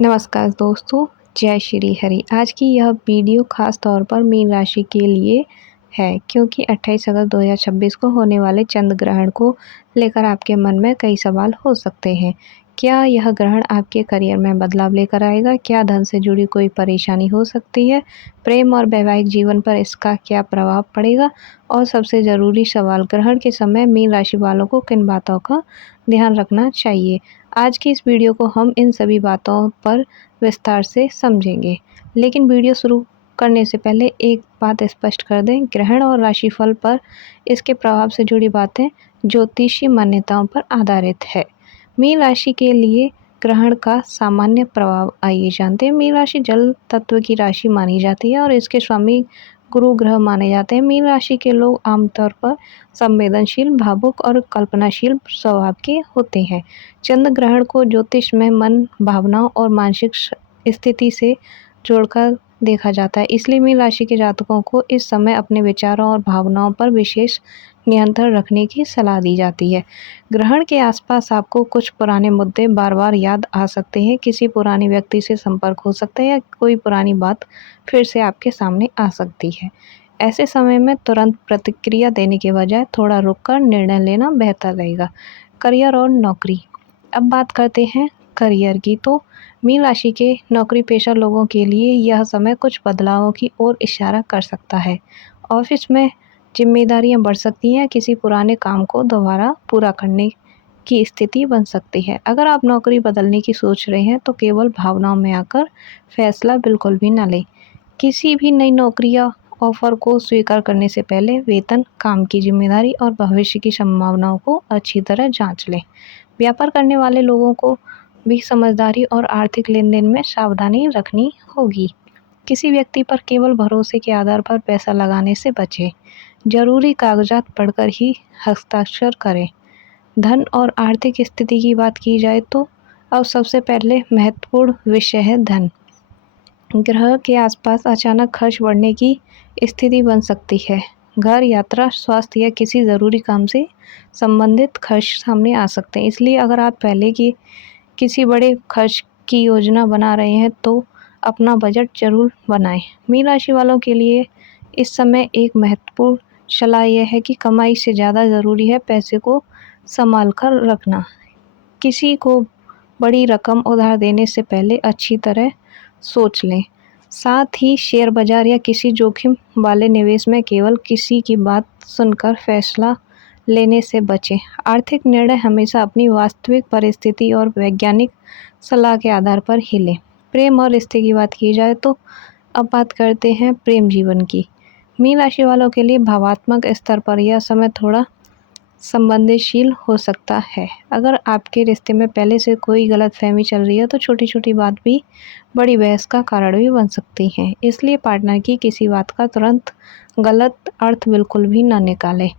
नमस्कार दोस्तों, जय श्री हरि। आज की यह वीडियो खास तौर पर मीन राशि के लिए है क्योंकि 28 अगस्त 2026 को होने वाले चंद्र ग्रहण को लेकर आपके मन में कई सवाल हो सकते हैं। क्या यह ग्रहण आपके करियर में बदलाव लेकर आएगा? क्या धन से जुड़ी कोई परेशानी हो सकती है? प्रेम और वैवाहिक जीवन पर इसका क्या प्रभाव पड़ेगा? और सबसे ज़रूरी सवाल, ग्रहण के समय मीन राशि वालों को किन बातों का ध्यान रखना चाहिए? आज की इस वीडियो को हम इन सभी बातों पर विस्तार से समझेंगे। लेकिन वीडियो शुरू करने से पहले एक बात स्पष्ट कर दें, ग्रहण और राशिफल पर इसके प्रभाव से जुड़ी बातें ज्योतिषीय मान्यताओं पर आधारित है। मीन राशि के लिए ग्रहण का सामान्य प्रभाव आइए जानते हैं। मीन राशि जल तत्व की राशि मानी जाती है और इसके स्वामी गुरु ग्रह माने जाते हैं। मीन राशि के लोग आमतौर पर संवेदनशील, भावुक और कल्पनाशील स्वभाव के होते हैं। चंद्र ग्रहण को ज्योतिष में मन, भावनाओं और मानसिक स्थिति से जोड़कर देखा जाता है। इसलिए मीन राशि के जातकों को इस समय अपने विचारों और भावनाओं पर विशेष नियंत्रण रखने की सलाह दी जाती है। ग्रहण के आसपास आपको कुछ पुराने मुद्दे बार बार याद आ सकते हैं। किसी पुराने व्यक्ति से संपर्क हो सकता है या कोई पुरानी बात फिर से आपके सामने आ सकती है। ऐसे समय में तुरंत प्रतिक्रिया देने के बजाय थोड़ा रुककर निर्णय लेना बेहतर रहेगा। करियर और नौकरी, अब बात करते हैं करियर की। तो मीन राशि के नौकरी पेशा लोगों के लिए यह समय कुछ बदलावों की ओर इशारा कर सकता है। ऑफिस में जिम्मेदारियां बढ़ सकती हैं, किसी पुराने काम को दोबारा पूरा करने की स्थिति बन सकती है। अगर आप नौकरी बदलने की सोच रहे हैं तो केवल भावनाओं में आकर फैसला बिल्कुल भी न लें। किसी भी नई नौकरी या ऑफर को स्वीकार करने से पहले वेतन, काम की जिम्मेदारी और भविष्य की संभावनाओं को अच्छी तरह जांच लें। व्यापार करने वाले लोगों को भी समझदारी और आर्थिक लेन-देन में सावधानी रखनी होगी। किसी व्यक्ति पर केवल भरोसे के आधार पर पैसा लगाने से बचें। जरूरी कागजात पढ़कर ही हस्ताक्षर करें। धन और आर्थिक स्थिति की बात की जाए तो अब सबसे पहले महत्वपूर्ण विषय है धन। ग्रह के आसपास अचानक खर्च बढ़ने की स्थिति बन सकती है। घर, यात्रा, स्वास्थ्य या किसी ज़रूरी काम से संबंधित खर्च सामने आ सकते हैं। इसलिए अगर आप पहले की किसी बड़े खर्च की योजना बना रहे हैं तो अपना बजट जरूर बनाएं। मीन राशि वालों के लिए इस समय एक महत्वपूर्ण सलाह यह है कि कमाई से ज़्यादा ज़रूरी है पैसे को संभाल कर रखना। किसी को बड़ी रकम उधार देने से पहले अच्छी तरह सोच लें। साथ ही शेयर बाजार या किसी जोखिम वाले निवेश में केवल किसी की बात सुनकर फैसला लेने से बचें। आर्थिक निर्णय हमेशा अपनी वास्तविक परिस्थिति और वैज्ञानिक सलाह के आधार पर ही लें। प्रेम और रिश्ते की बात की जाए तो अब बात करते हैं प्रेम जीवन की। मीन राशि वालों के लिए भावात्मक स्तर पर यह समय थोड़ा संवेदनशील हो सकता है। अगर आपके रिश्ते में पहले से कोई गलतफहमी चल रही है तो छोटी छोटी बात भी बड़ी बहस का कारण भी बन सकती हैं। इसलिए पार्टनर की किसी बात का तुरंत गलत अर्थ बिल्कुल भी ना निकालें।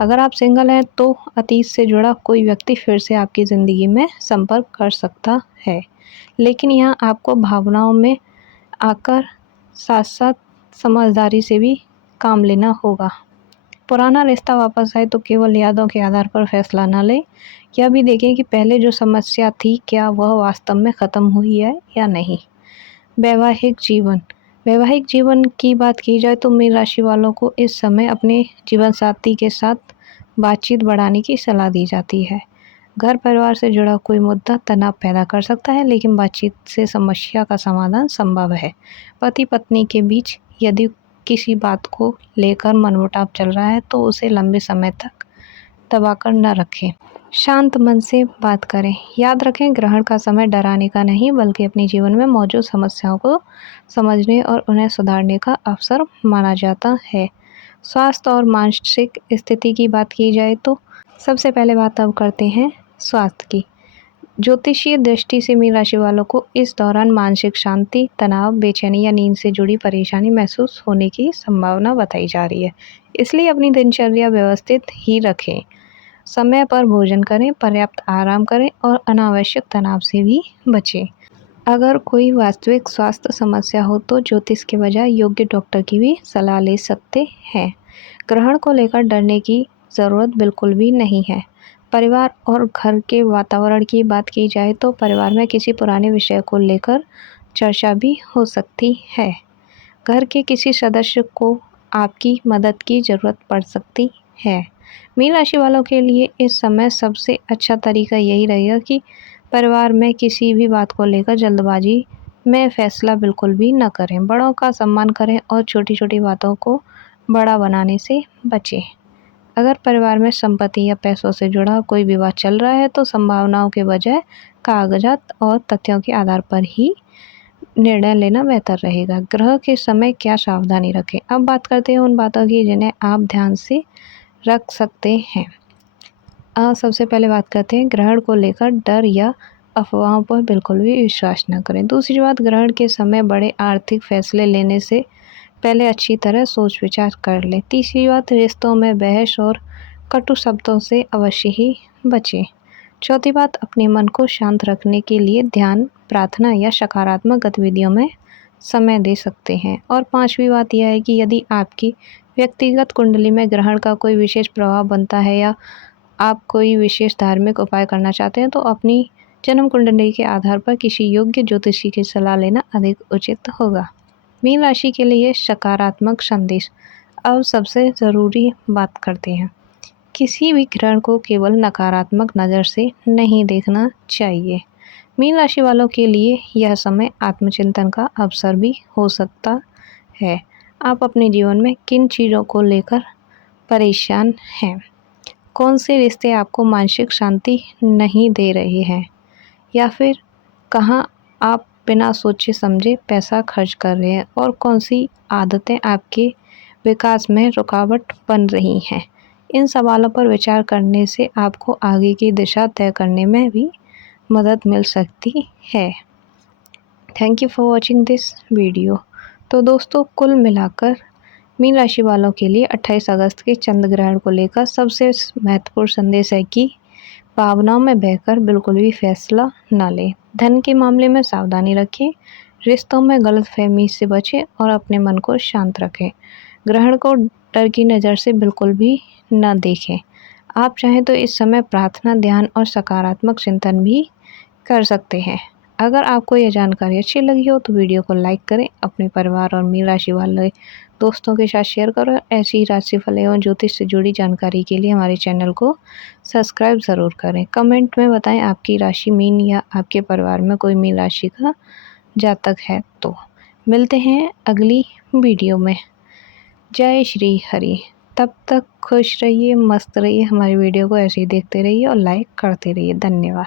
अगर आप सिंगल हैं तो अतीत से जुड़ा कोई व्यक्ति फिर से आपकी ज़िंदगी में संपर्क कर सकता है, लेकिन यहाँ आपको भावनाओं में आकर साथ साथ समझदारी से भी काम लेना होगा। पुराना रिश्ता वापस आए तो केवल यादों के आधार पर फैसला न लें। यह भी देखें कि पहले जो समस्या थी क्या वह वास्तव में ख़त्म हुई है या नहीं। वैवाहिक जीवन की बात की जाए तो मीन राशि वालों को इस समय अपने जीवन साथी के साथ बातचीत बढ़ाने की सलाह दी जाती है। घर परिवार से जुड़ा कोई मुद्दा तनाव पैदा कर सकता है, लेकिन बातचीत से समस्या का समाधान संभव है। पति पत्नी के बीच यदि किसी बात को लेकर मनमुटाव चल रहा है तो उसे लंबे समय तक दबाकर न रखें। शांत मन से बात करें। याद रखें, ग्रहण का समय डराने का नहीं बल्कि अपने जीवन में मौजूद समस्याओं को समझने और उन्हें सुधारने का अवसर माना जाता है। स्वास्थ्य और मानसिक स्थिति की बात की जाए तो सबसे पहले बात अब करते हैं स्वास्थ्य की। ज्योतिषीय दृष्टि से मीन राशि वालों को इस दौरान मानसिक शांति, तनाव, बेचैनी या नींद से जुड़ी परेशानी महसूस होने की संभावना बताई जा रही है। इसलिए अपनी दिनचर्या व्यवस्थित ही रखें। समय पर भोजन करें, पर्याप्त आराम करें और अनावश्यक तनाव से भी बचें। अगर कोई वास्तविक स्वास्थ्य समस्या हो तो ज्योतिष के बजाय योग्य डॉक्टर की भी सलाह ले सकते हैं। ग्रहण को लेकर डरने की ज़रूरत बिल्कुल भी नहीं है। परिवार और घर के वातावरण की बात की जाए तो परिवार में किसी पुराने विषय को लेकर चर्चा भी हो सकती है। घर के किसी सदस्य को आपकी मदद की ज़रूरत पड़ सकती है। मीन राशि वालों के लिए इस समय सबसे अच्छा तरीका यही रहेगा कि परिवार में किसी भी बात को लेकर जल्दबाजी में फैसला बिल्कुल भी न करें। बड़ों का सम्मान करें और छोटी-छोटी बातों को बड़ा बनाने से बचें। अगर परिवार में संपत्ति या पैसों से जुड़ा कोई विवाद चल रहा है तो संभावनाओं के बजाय कागजात और तथ्यों के आधार पर ही निर्णय लेना बेहतर रहेगा। ग्रह के समय क्या सावधानी रखें? अब बात करते हैं उन बातों की जिन्हें आप ध्यान से रख सकते हैं। सबसे पहले बात करते हैं ग्रहण को लेकर डर या अफवाहों पर बिल्कुल भी विश्वास न करें। दूसरी बात, ग्रहण के समय बड़े आर्थिक फैसले लेने से पहले अच्छी तरह सोच विचार कर लें। तीसरी बात, रिश्तों में बहस और कटु शब्दों से अवश्य ही बचें। चौथी बात, अपने मन को शांत रखने के लिए ध्यान, प्रार्थना या सकारात्मक गतिविधियों में समय दे सकते हैं। और पांचवी बात यह है कि यदि आपकी व्यक्तिगत कुंडली में ग्रहण का कोई विशेष प्रभाव बनता है या आप कोई विशेष धार्मिक उपाय करना चाहते हैं तो अपनी जन्म कुंडली के आधार पर किसी योग्य ज्योतिषी की सलाह लेना अधिक उचित होगा। मीन राशि के लिए सकारात्मक संदेश। अब सबसे ज़रूरी बात करते हैं। किसी भी ग्रहण को केवल नकारात्मक नज़र से नहीं देखना चाहिए। मीन राशि वालों के लिए यह समय आत्मचिंतन का अवसर भी हो सकता है। आप अपने जीवन में किन चीज़ों को लेकर परेशान हैं? कौन से रिश्ते आपको मानसिक शांति नहीं दे रहे हैं? या फिर कहाँ आप बिना सोचे समझे पैसा खर्च कर रहे हैं? और कौन सी आदतें आपके विकास में रुकावट बन रही हैं? इन सवालों पर विचार करने से आपको आगे की दिशा तय करने में भी मदद मिल सकती है। Thank you for watching this video. तो दोस्तों, कुल मिलाकर मीन राशि वालों के लिए 28 अगस्त के चंद्र ग्रहण को लेकर सबसे महत्वपूर्ण संदेश है कि भावनाओं में बहकर बिल्कुल भी फैसला न लें। धन के मामले में सावधानी रखें, रिश्तों में गलतफहमी से बचें और अपने मन को शांत रखें। ग्रहण को डर की नज़र से बिल्कुल भी न देखें। आप चाहें तो इस समय प्रार्थना, ध्यान और सकारात्मक चिंतन भी कर सकते हैं। अगर आपको यह जानकारी अच्छी लगी हो तो वीडियो को लाइक करें, अपने परिवार और मीन राशि वाले दोस्तों के साथ शेयर करो। ऐसी ही राशिफल एवं ज्योतिष से जुड़ी जानकारी के लिए हमारे चैनल को सब्सक्राइब ज़रूर करें। कमेंट में बताएं आपकी राशि मीन या आपके परिवार में कोई मीन राशि का जातक है तो। मिलते हैं अगली वीडियो में। जय श्री हरि। तब तक खुश रहिए, मस्त रहिए, हमारी वीडियो को ऐसे ही देखते रहिए और लाइक करते रहिए। धन्यवाद।